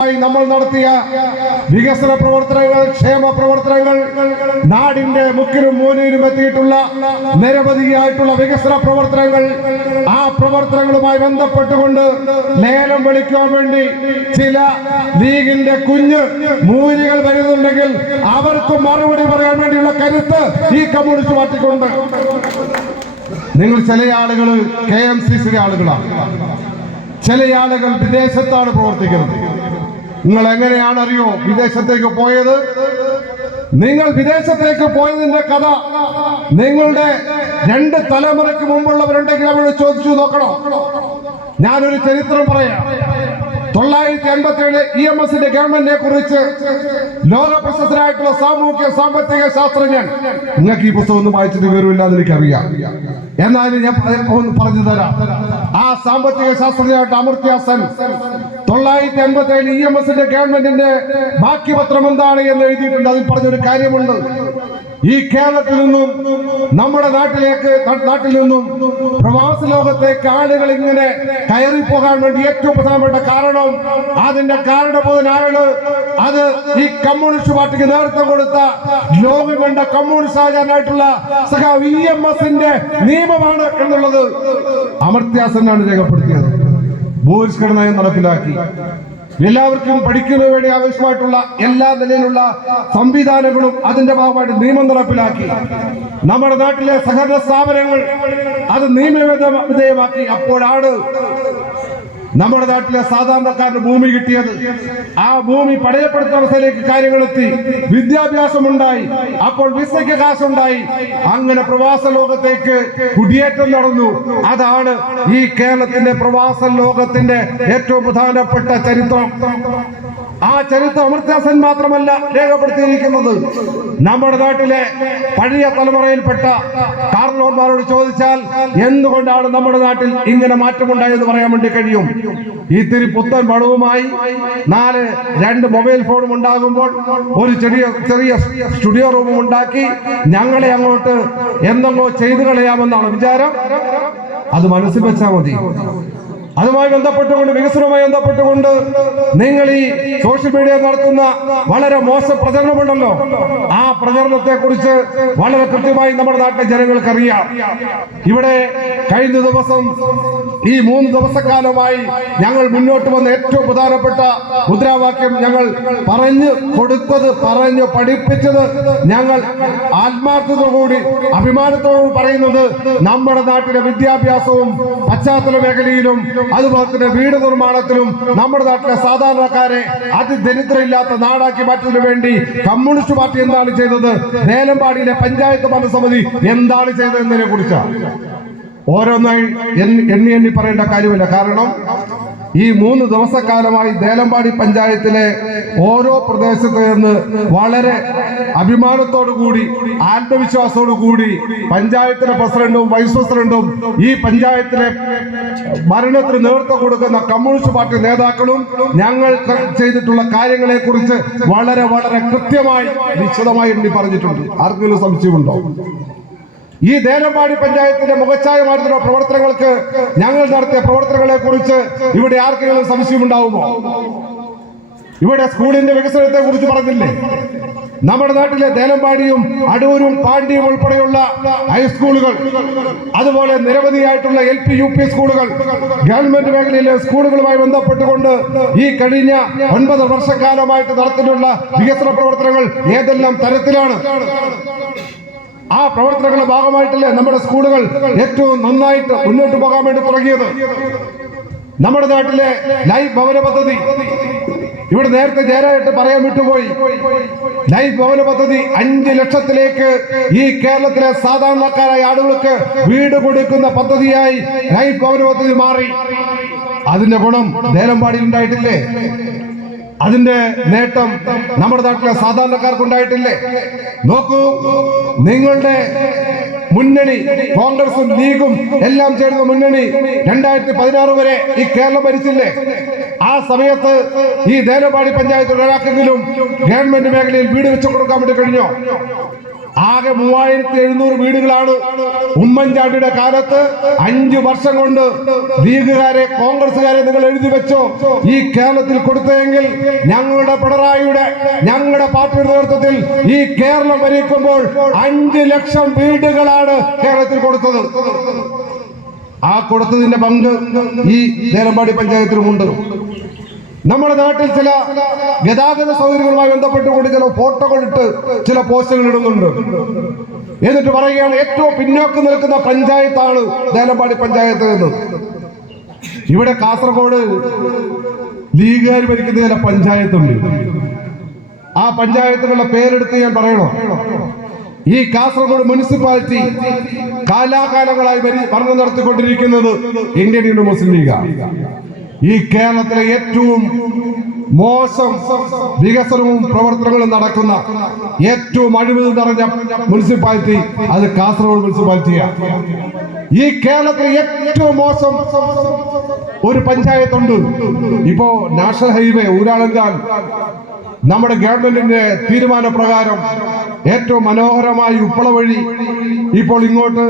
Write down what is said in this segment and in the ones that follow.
നമ്മൾ നടത്തിയ വികസന പ്രവർത്തനങ്ങൾ ക്ഷേമ പ്രവർത്തനങ്ങൾ നാടിന്റെ മുക്കിലും മൂലയിലും എത്തിയിട്ടുള്ള നിരവധിയായിട്ടുള്ള വികസന പ്രവർത്തനങ്ങൾ ആ പ്രവർത്തനങ്ങളുമായി ബന്ധപ്പെട്ടുകൊണ്ട് ലേലം വിളിക്കാൻ വേണ്ടി ചില ലീഗിന്റെ കുഞ്ഞ് മൂലികൾ വരുന്നുണ്ടെങ്കിൽ അവർക്ക് മറുപടി പറയാൻ വേണ്ടിയുള്ള കരുത്ത് ഈ കമ്മ്യൂണിസ്റ്റ് പാർട്ടിക്കുണ്ട്. നിങ്ങൾ ചില ആളുകൾ കെ എം സി സി ആളുകളാണ്. ചില ആളുകൾ വിദേശത്താണ് പ്രവർത്തിക്കുന്നത്. നിങ്ങൾ എങ്ങനെയാണ് അറിയോ വിദേശത്തേക്ക് പോയത്? നിങ്ങൾ വിദേശത്തേക്ക് പോയതിന്റെ കഥ നിങ്ങളുടെ രണ്ട് തലമുറയ്ക്ക് മുമ്പുള്ളവരുണ്ടെങ്കിൽ അവരോട് ചോദിച്ചു നോക്കണം? ഞാനൊരു ചരിത്രം പറയാം. തൊള്ളായിരത്തി അൻപത്തി ഏഴ് ഇ എം എസിന്റെ ഗവൺമെന്റിനെ കുറിച്ച് ലോക പ്രശസ്തരായിട്ടുള്ള സാമൂഹ്യ സാമ്പത്തിക ശാസ്ത്രജ്ഞൻ. നിങ്ങൾക്ക് ഈ പുസ്തകം ഒന്നും വായിച്ചിട്ട് വിവരമില്ല എന്ന് എനിക്കറിയാം. എന്നാലും ഞാൻ ഒന്ന് പറഞ്ഞു തരാം. ആ സാമ്പത്തിക ശാസ്ത്രജ്ഞനായിട്ട് അമർത്യാസൻ തൊള്ളായിരത്തി അൻപത്തി ഏഴ് ഇ എം എസിന്റെ ഗവൺമെന്റിന്റെ ബാക്കി പത്രം എന്താണ് എന്ന് എഴുതിയിട്ടുണ്ട്. അതിൽ പറഞ്ഞൊരു കാര്യമുണ്ട്. ഈ കേരളത്തിൽ നിന്നും നമ്മുടെ നാട്ടിലേക്ക് നാട്ടിൽ നിന്നും പ്രവാസ ലോകത്തേക്ക് ആളുകൾ ഇങ്ങനെ കയറി പോകാൻ വേണ്ടി ഏറ്റവും പ്രധാനപ്പെട്ട കാരണം അതിന്റെ കാരണബോധനാണ് അത് ഈ കമ്മ്യൂണിസ്റ്റ് പാർട്ടിക്ക് നേതൃത്വം കൊടുത്ത ലോകം കണ്ട കമ്മ്യൂണിസ്റ്റ് ആചാരനായിട്ടുള്ള സഹ വി എം എസിന്റെ നിയമമാണ് എന്നുള്ളത്. അമർത്യാസനാണ് രേഖപ്പെടുത്തിയത്. ഭൂരിഷ്കരണ നയം നടപ്പിലാക്കി. എല്ലാവർക്കും പഠിക്കുന്നതിന് വേണ്ടി ആവശ്യമായിട്ടുള്ള എല്ലാ നിലയിലുള്ള സംവിധാനങ്ങളും അതിന്റെ ഭാഗമായിട്ട് നിയമം നടപ്പിലാക്കി. നമ്മുടെ നാട്ടിലെ സഹകരണ സ്ഥാപനങ്ങൾ അത് നിയമവിധേയമാക്കി. അപ്പോഴാണ് നമ്മുടെ നാട്ടിലെ സാധാരണക്കാരന് ഭൂമി കിട്ടിയത്. ആ ഭൂമി പടയപ്പെടുത്ത അവസ്ഥയിലേക്ക് കാര്യങ്ങൾ എത്തി. വിദ്യാഭ്യാസം ഉണ്ടായി അപ്പോൾ വിസയ്ക്ക് കാശുണ്ടായി. അങ്ങനെ പ്രവാസ ലോകത്തേക്ക് കുടിയേറ്റം നടന്നു. അതാണ് ഈ കേരളത്തിന്റെ പ്രവാസ ലോകത്തിന്റെ ഏറ്റവും പ്രധാനപ്പെട്ട ചരിത്രം. ആ ചരിത്രം അമൃത്യാസൻ മാത്രമല്ല രേഖപ്പെടുത്തിയിരിക്കുന്നത്. നമ്മുടെ നാട്ടിലെ പഴയ തലമുറയിൽപ്പെട്ട കാർലോന്മാരോട് ചോദിച്ചാൽ എന്തുകൊണ്ടാണ് നമ്മുടെ നാട്ടിൽ ഇങ്ങനെ മാറ്റമുണ്ടായെന്ന് പറയാൻ വേണ്ടി കഴിയും? ഇത്തിരി പുത്തൻ പണവുമായി നാല് രണ്ട് മൊബൈൽ ഫോണും ഉണ്ടാകുമ്പോൾ ഒരു ചെറിയ ചെറിയ സ്റ്റുഡിയോ റൂമും ഉണ്ടാക്കി ഞങ്ങളെ അങ്ങോട്ട് എന്തെങ്കിലും ചെയ്തു കളയാമെന്നാണ് വിചാരം. അത് മനസ്സിൽ വെച്ചാൽ മതി. അതുമായി ബന്ധപ്പെട്ടുകൊണ്ട് വികസനവുമായി ബന്ധപ്പെട്ടുകൊണ്ട് നിങ്ങൾ ഈ സോഷ്യൽ മീഡിയ നടത്തുന്ന വളരെ മോശം പ്രചരണമുണ്ടല്ലോ. ആ പ്രചരണത്തെ കുറിച്ച് വളരെ കൃത്യമായി നമ്മുടെ നാട്ടിലെ ജനങ്ങൾക്ക് അറിയാം ഇവിടെ കഴിഞ്ഞ ദിവസം ഈ മൂന്ന് ദിവസക്കാലമായി ഞങ്ങൾ മുന്നോട്ട് വന്ന ഏറ്റവും പ്രധാനപ്പെട്ട മുദ്രാവാക്യം ഞങ്ങൾ പറഞ്ഞു കൊടുത്തത് പറഞ്ഞു പഠിപ്പിച്ചത് ഞങ്ങൾ ആത്മാർത്ഥതയോടുകൂടി അഭിമാനത്തോടും പറയുന്നത് നമ്മുടെ നാട്ടിലെ വിദ്യാഭ്യാസവും പശ്ചാത്തല മേഖലയിലും അതുപോലെ തന്നെ വീട് നിർമ്മാണത്തിലും നമ്മുടെ നാട്ടിലെ സാധാരണക്കാരെ അതിദരിദ്രമില്ലാത്ത നാടാക്കി മാറ്റുന്നതിന് വേണ്ടി കമ്മ്യൂണിസ്റ്റ് പാർട്ടി എന്താണ് ചെയ്തത്? നേലമ്പാടിയിലെ പഞ്ചായത്ത് ഭരണസമിതി എന്താണ് ചെയ്തതെന്നതിനെ കുറിച്ചാണ് ഓരോന്നായി എണ്ണി എണ്ണി പറയേണ്ട കാര്യമില്ല. കാരണം ഈ മൂന്ന് ദിവസക്കാലമായി ദേലമ്പാടി പഞ്ചായത്തിലെ ഓരോ പ്രദേശത്ത് നിന്ന് വളരെ അഭിമാനത്തോടു കൂടി ആത്മവിശ്വാസത്തോടു കൂടി പഞ്ചായത്തിലെ പ്രസിഡന്റും വൈസ് പ്രസിഡന്റും ഈ പഞ്ചായത്തിലെ ഭരണത്തിന് നേതൃത്വം കൊടുക്കുന്ന കമ്മ്യൂണിസ്റ്റ് പാർട്ടി നേതാക്കളും ഞങ്ങൾ ചെയ്തിട്ടുള്ള കാര്യങ്ങളെ കുറിച്ച് വളരെ വളരെ കൃത്യമായി വിശദമായി എണ്ണി പറഞ്ഞിട്ടുണ്ട്. ആർക്കെങ്കിലും സംശയമുണ്ടോ? ഈ ദേനമ്പാടി പഞ്ചായത്തിന്റെ മുഖച്ഛായ മാറ്റുന്ന പ്രവർത്തനങ്ങൾക്ക് ഞങ്ങൾ നടത്തിയ പ്രവർത്തനങ്ങളെ കുറിച്ച് ഇവിടെ ആർക്കെങ്കിലും സംശയമുണ്ടാവുമോ? ഇവിടെ സ്കൂളിന്റെ വികസനത്തെ കുറിച്ച് പറഞ്ഞില്ലേ? നമ്മുടെ നാട്ടിലെ ദേനമ്പാടിയും അടൂരും പാണ്ഡിയും ഉൾപ്പെടെയുള്ള ഹൈസ്കൂളുകൾ അതുപോലെ നിരവധിയായിട്ടുള്ള എൽ പി യു പി സ്കൂളുകൾ ഗവൺമെന്റ് മേഖലയിലെ സ്കൂളുകളുമായി ബന്ധപ്പെട്ടുകൊണ്ട് ഈ കഴിഞ്ഞ ഒൻപത് വർഷക്കാലമായിട്ട് നടത്തിയിട്ടുള്ള വികസന പ്രവർത്തനങ്ങൾ ഏതെല്ലാം തരത്തിലാണ്? ആ പ്രവർത്തനങ്ങളുടെ ഭാഗമായിട്ടല്ലേ നമ്മുടെ സ്കൂളുകൾ ഏറ്റവും നന്നായിട്ട് മുന്നോട്ട് പോകാൻ വേണ്ടി തുടങ്ങിയത്. നമ്മുടെ നാട്ടിലെ ലൈഫ് ഭവന പദ്ധതി ഇവിടെ നേരത്തെ നേരായിട്ട് പറയാൻ വിട്ടുപോയി. ലൈഫ് ഭവന പദ്ധതി അഞ്ച് ലക്ഷത്തിലേക്ക് ഈ കേരളത്തിലെ സാധാരണക്കാരായ ആളുകൾക്ക് വീട് കൊടുക്കുന്ന പദ്ധതിയായി ലൈഫ് ഭവന പദ്ധതി മാറി. അതിന്റെ ഗുണം ദേലമ്പാടിയിൽ ഉണ്ടായിട്ടില്ലേ? അതിന്റെ നേട്ടം നമ്മുടെ നാട്ടിലെ സാധാരണക്കാർക്ക് ഉണ്ടായിട്ടില്ലേ നോക്കൂ നിങ്ങളുടെ മുന്നണി കോൺഗ്രസും ലീഗും എല്ലാം ചേർന്ന മുന്നണി രണ്ടായിരത്തി പതിനാറ് വരെ ഈ കേരളം ഭരിച്ചില്ലേ? ആ സമയത്ത് ഈ ദേനപാടി പഞ്ചായത്തിൽ ഒരാൾക്കെങ്കിലും ഗവൺമെന്റ് മേഖലയിൽ വീട് വെച്ചു കൊടുക്കാൻ വേണ്ടി കഴിഞ്ഞോ? ആകെ മൂവായിരത്തി എഴുന്നൂറ് വീടുകളാണ് ഉമ്മൻചാണ്ടിയുടെ കാലത്ത്. അഞ്ചു വർഷം കൊണ്ട് ലീഗുകാരെ കോൺഗ്രസുകാരെ നിങ്ങൾ എഴുതി വെച്ചോ? ഈ കേരളത്തിൽ കൊടുത്തെങ്കിൽ ഞങ്ങളുടെ പിണറായിയുടെ ഞങ്ങളുടെ പാർട്ടിയുടെ നേതൃത്വത്തിൽ ഈ കേരളം ഭരിക്കുമ്പോൾ അഞ്ച് ലക്ഷം വീടുകളാണ് കേരളത്തിൽ കൊടുത്തത്. ആ കൊടുത്തതിന്റെ പങ്ക് ഈ നേരമ്പാടി പഞ്ചായത്തിലുമുണ്ട്. നമ്മുടെ നാട്ടിൽ ചില ഗതാഗത സൗകര്യങ്ങളുമായി ബന്ധപ്പെട്ടുകൊണ്ട് ചില ഫോട്ടോകൾ ഇട്ട് ചില പോസ്റ്റുകൾ ഇടുന്നുണ്ട്. എന്നിട്ട് പറയുകയാണ് ഏറ്റവും പിന്നോക്കം നിൽക്കുന്ന പഞ്ചായത്താണ് ദേലമ്പാടി പഞ്ചായത്ത് എന്ന്. ഇവിടെ കാസർഗോഡ് ലീഗുകാർ ഭരിക്കുന്ന ചില പഞ്ചായത്തുണ്ട്. ആ പഞ്ചായത്തുകളുടെ പേരെടുത്ത് ഞാൻ പറയണോ? ഈ കാസർഗോഡ് മുനിസിപ്പാലിറ്റി കാലാകാലങ്ങളായി ഭരി- ഭരണം നടത്തിക്കൊണ്ടിരിക്കുന്നത് ഇന്ത്യൻ മുസ്ലിം ലീഗാണ് ഈ കേരളത്തിലെ ഏറ്റവും മോശം വികസനവും പ്രവർത്തനങ്ങളും നടക്കുന്ന ഏറ്റവും അഴിമതി നിറഞ്ഞ മുനിസിപ്പാലിറ്റി അത് കാസർഗോഡ് മുനിസിപ്പാലിറ്റിയാണ് ഈ കേരളത്തിലെ ഏറ്റവും മോശം ഒരു പഞ്ചായത്തുണ്ട്. ഇപ്പോ നാഷണൽ ഹൈവേ ഊരാളങ്കാൽ. നമ്മുടെ ഗവൺമെന്റിന്റെ തീരുമാനപ്രകാരം ഏറ്റവും മനോഹരമായി ഉപ്പള വഴി ഇപ്പോൾ ഇങ്ങോട്ട്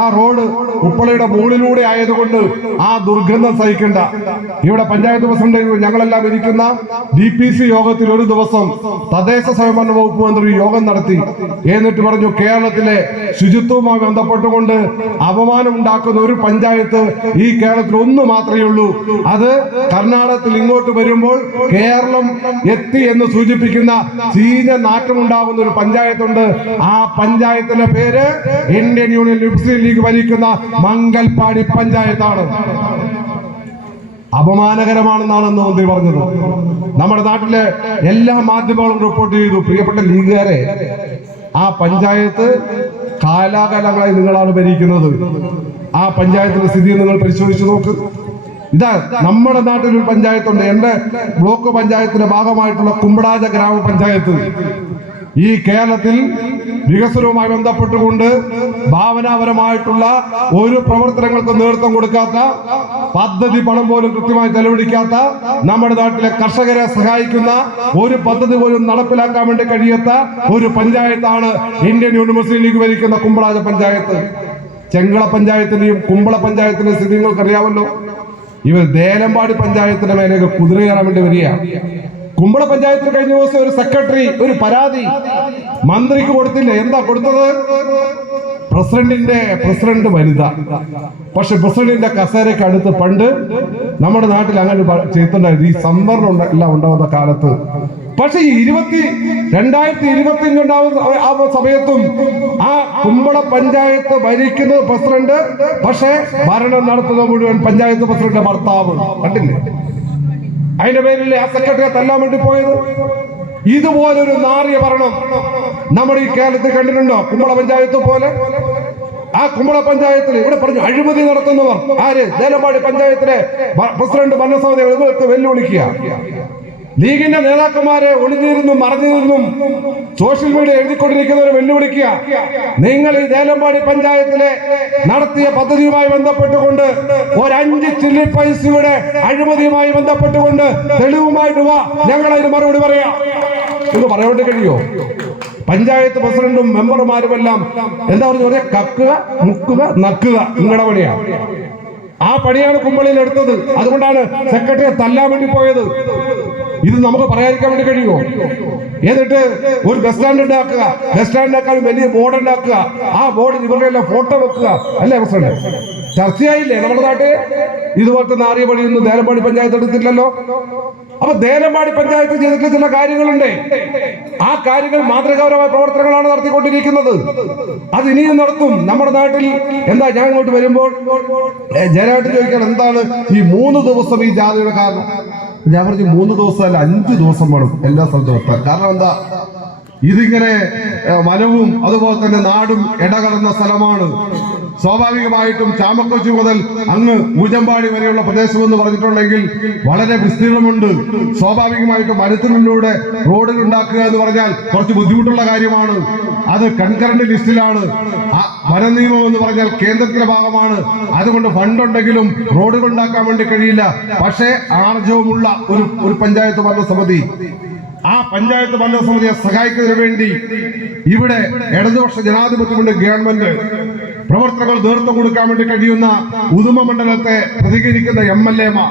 ആ റോഡ് ഉപ്പളയുടെ മുകളിലൂടെ ആയതുകൊണ്ട് ആ ദുർഗന്ധം സഹിക്കണ്ട. ഇവിടെ പഞ്ചായത്ത് പ്രസിഡന്റ് ഞങ്ങളെല്ലാം ഇരിക്കുന്ന ഡി പി സി യോഗത്തിൽ ഒരു ദിവസം തദ്ദേശ സ്വയംഭരണ വകുപ്പ് മന്ത്രി യോഗം നടത്തി. എന്നിട്ട് പറഞ്ഞു കേരളത്തിലെ ശുചിത്വവുമായി ബന്ധപ്പെട്ടുകൊണ്ട് അപമാനം ഉണ്ടാക്കുന്ന ഒരു പഞ്ചായത്ത് ഈ കേരളത്തിൽ ഒന്ന് മാത്രമേ ഉള്ളൂ. അത് കർണാടകത്തിൽ ഇങ്ങോട്ട് വരുമ്പോൾ കേരളം എത്തി എന്ന് സൂചിപ്പിക്കുന്ന ചീഞ്ഞ നാറ്റമുണ്ടാകുന്ന ഒരു പഞ്ചായത്തുണ്ട്. ആ പഞ്ചായത്തിന്റെ പേര് ഇന്ത്യൻ യൂണിയൻ മുസ്ലിം ലീഗ് ഭരിക്കുന്ന മംഗൽപാടി പഞ്ചായത്താണ്. അപമാനകരമാണെന്നാണ് മന്ത്രി പറഞ്ഞത്. നമ്മുടെ നാട്ടിലെ എല്ലാ മാധ്യമങ്ങളും റിപ്പോർട്ട് ചെയ്തു. പ്രിയപ്പെട്ട ലീഗുകാരെ ആ പഞ്ചായത്ത് കാലാകാലങ്ങളായി നിങ്ങളാണ് ഭരിക്കുന്നത്. ആ പഞ്ചായത്തിന്റെ സ്ഥിതി നിങ്ങൾ പരിശോധിച്ചു നോക്ക്. ഇതാ നമ്മുടെ നാട്ടിൽ ഒരു പഞ്ചായത്തുണ്ട്. എന്റെ ബ്ലോക്ക് പഞ്ചായത്തിന്റെ ഭാഗമായിട്ടുള്ള കുമ്പടാജ ഗ്രാമപഞ്ചായത്ത്. ഈ കേരളത്തിൽ വികസനവുമായി ബന്ധപ്പെട്ടുകൊണ്ട് ഭാവനാപരമായിട്ടുള്ള ഒരു പ്രവർത്തനങ്ങൾക്ക് നേതൃത്വം കൊടുക്കാത്ത പദ്ധതി പണം പോലും കൃത്യമായി ചെലവഴിക്കാത്ത നമ്മുടെ നാട്ടിലെ കർഷകരെ സഹായിക്കുന്ന ഒരു പദ്ധതി പോലും നടപ്പിലാക്കാൻ വേണ്ടി കഴിയാത്ത ഒരു പഞ്ചായത്താണ് ഇന്ത്യൻ യൂണിവേഴ്സിറ്റി ലീഗ് ഭരിക്കുന്ന കുമ്പളാജ പഞ്ചായത്ത്. ചെങ്കള പഞ്ചായത്തിന്റെയും കുമ്പള പഞ്ചായത്തിന്റെയും സ്ഥിതി നിങ്ങൾക്ക് അറിയാമല്ലോ ഇവർ ദേലമ്പാടി പഞ്ചായത്തിന്റെ മേലേക്ക് കുതിര കയറാൻ വേണ്ടി വരികയാണ്. കുമ്പള പഞ്ചായത്തിൽ കഴിഞ്ഞ ദിവസം ഒരു സെക്രട്ടറി ഒരു പരാതി മന്ത്രിക്ക് കൊടുത്തില്ല. എന്താ കൊടുത്തത്? പ്രസിഡന്റിന്റെ പ്രസിഡന്റ് വനിത. പക്ഷെ പ്രസിഡന്റിന്റെ കസേരയ്ക്ക് അടുത്ത് പണ്ട് നമ്മുടെ നാട്ടിൽ അങ്ങനെ ചെയ്തിട്ടുണ്ടായിരുന്നു. ഈ സംവരണം എല്ലാം ഉണ്ടാവുന്ന കാലത്ത്. പക്ഷെ ഈ ഇരുപത്തി രണ്ടായിരത്തി ഇരുപത്തി ഉണ്ടാവുന്ന ആ- ആ സമയത്തും ആ കുമ്പള പഞ്ചായത്ത് ഭരിക്കുന്നത് പ്രസിഡന്റ്. പക്ഷെ ഭരണം നടത്തുന്ന മുഴുവൻ പഞ്ചായത്ത് പ്രസിഡന്റ് ഭർത്താവ്. കണ്ടില്ലേ? അതിന്റെ പേരിൽ ആ സെക്രട്ടറിയെ തല്ലാൻ വേണ്ടി പോയത്? ഇതുപോലൊരു നാറിയ ഭരണം നമ്മുടെ ഈ കേരളത്തിൽ കണ്ടിട്ടുണ്ടോ? കുമ്പള പഞ്ചായത്ത് പോലെ. ആ കുമ്പള പഞ്ചായത്തിൽ ഇവിടെ പറഞ്ഞു അഴിമതി നടത്തുന്നവർ ആര്? ദേലമ്പാടി പഞ്ചായത്തിലെ പ്രസിഡന്റ് ഭരണസമിതി വെല്ലുവിളിക്കുക. ലീഗിന്റെ നേതാക്കന്മാരെ ഒളിഞ്ഞിരുന്നും മറഞ്ഞിരുന്നും സോഷ്യൽ മീഡിയ എഴുതിക്കൊണ്ടിരിക്കുന്നവരെ വെല്ലുവിളിക്കുക. നിങ്ങൾ ഈ ദേലമ്പാടി പഞ്ചായത്തിലെ നടത്തിയ പദ്ധതിയുമായി ബന്ധപ്പെട്ടുകൊണ്ട് ഒരു അഞ്ച് ചില്ലി പൈസയുടെ അഴിമതിയുമായി ബന്ധപ്പെട്ടുകൊണ്ട് തെളിവുമായിട്ട് വാ ഞങ്ങൾ അതിന് മറുപടി പറയാം. ഇത് പറയാൻ കഴിയോ പഞ്ചായത്ത് പ്രസിഡന്റും മെമ്പർമാരുമെല്ലാം എന്താ പറഞ്ഞു പറഞ്ഞാൽ കക്കുക മുക്കുക നക്കുക. നിങ്ങളുടെ പണിയാണ് ആ പണിയാണ് കുമ്പളിയിൽ എടുത്തത്. അതുകൊണ്ടാണ് സെക്രട്ടറിയെ തല്ലാൻ വേണ്ടി പോയത്. ഇത് നമുക്ക് പറയാതിരിക്കാൻ വേണ്ടി കഴിയുമോ? എന്നിട്ട് ഒരു ബസ് സ്റ്റാൻഡ് ഉണ്ടാക്കുക. ബസ് സ്റ്റാൻഡിനേക്കാൾ വലിയ ബോർഡ് ഉണ്ടാക്കുക. ആ ബോർഡിൽ ഇവരുടെ എല്ലാം ഫോട്ടോ വെക്കുക. അല്ലേ പ്രസിഡന്റ്? ചർച്ചയായില്ലേ നമ്മുടെ നാട്ടിൽ? ഇതുപോലത്തെ നാറിയ ഒന്നും ദേലമ്പാടി പഞ്ചായത്ത് എടുത്തില്ലല്ലോ. അപ്പൊ ദേലമ്പാടി പഞ്ചായത്ത് ചെയ്തിട്ടുള്ള ചില കാര്യങ്ങളുണ്ട്. ആ കാര്യങ്ങൾ മാതൃകാപരമായ പ്രവർത്തനങ്ങളാണ് നടത്തിക്കൊണ്ടിരിക്കുന്നത്. അത് ഇനിയും നടത്തും. നമ്മുടെ നാട്ടിൽ എന്താ ഞാൻ ഇങ്ങോട്ട് വരുമ്പോൾ ജനായിട്ട് ചോദിക്കാൻ എന്താണ് ഈ മൂന്ന് ദിവസം ഈ ജാതിയുടെ കാരണം? ഞാൻ പറഞ്ഞു മൂന്ന് ദിവസം അല്ല അഞ്ച് ദിവസം വേണം എല്ലാ സ്ഥലത്തും എത്താൻ. കാരണം എന്താ? ഇതിങ്ങനെ വനവും അതുപോലെ തന്നെ നാടും ഇടകടന്ന സ്ഥലമാണ്. സ്വാഭാവികമായിട്ടും ചാമക്കൊച്ചി മുതൽ അങ്ങ് ഊജമ്പാടി വരെയുള്ള പ്രദേശം എന്ന് പറഞ്ഞിട്ടുണ്ടെങ്കിൽ വളരെ വിസ്തീർണമുണ്ട്. സ്വാഭാവികമായിട്ടും മരത്തിനുള്ളിലൂടെ റോഡുകൾ ഉണ്ടാക്കുക എന്ന് പറഞ്ഞാൽ കുറച്ച് ബുദ്ധിമുട്ടുള്ള കാര്യമാണ്. അത് കൺകറന്റ് ലിസ്റ്റിലാണ്. വനനിയമം എന്ന് പറഞ്ഞാൽ കേന്ദ്രത്തിന്റെ ഭാഗമാണ്. അതുകൊണ്ട് ഫണ്ട് ഉണ്ടെങ്കിലും റോഡുകൾ ഉണ്ടാക്കാൻ വേണ്ടി കഴിയില്ല. പക്ഷേ ആർജവുമുള്ള ഒരു ഒരു പഞ്ചായത്ത് ഭരണസമിതി. ആ പഞ്ചായത്ത് ഭരണസമിതിയെ സഹായിക്കുന്നതിന് വേണ്ടി ഇവിടെ ഇടതുപക്ഷ ജനാധിപത്യമുണ്ട് ഗവൺമെന്റ് പ്രവർത്തനങ്ങൾ നേതൃത്വം കൊടുക്കാൻ വേണ്ടി കഴിയുന്ന ഉദുമ മണ്ഡലത്തെ പ്രതികരിക്കുന്ന എം എൽ എമാർ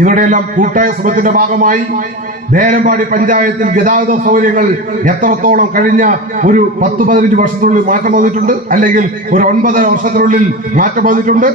ഇവരുടെയെല്ലാം കൂട്ടായ ശ്രമത്തിന്റെ ഭാഗമായി വേലമ്പാടി പഞ്ചായത്തിൽ ഗതാഗത സൗകര്യങ്ങൾ എത്രത്തോളം കഴിഞ്ഞ ഒരു പത്ത് പതിനഞ്ച് വർഷത്തിനുള്ളിൽ മാറ്റം വന്നിട്ടുണ്ട് അല്ലെങ്കിൽ ഒരു ഒൻപത് വർഷത്തിനുള്ളിൽ മാറ്റം വന്നിട്ടുണ്ട്.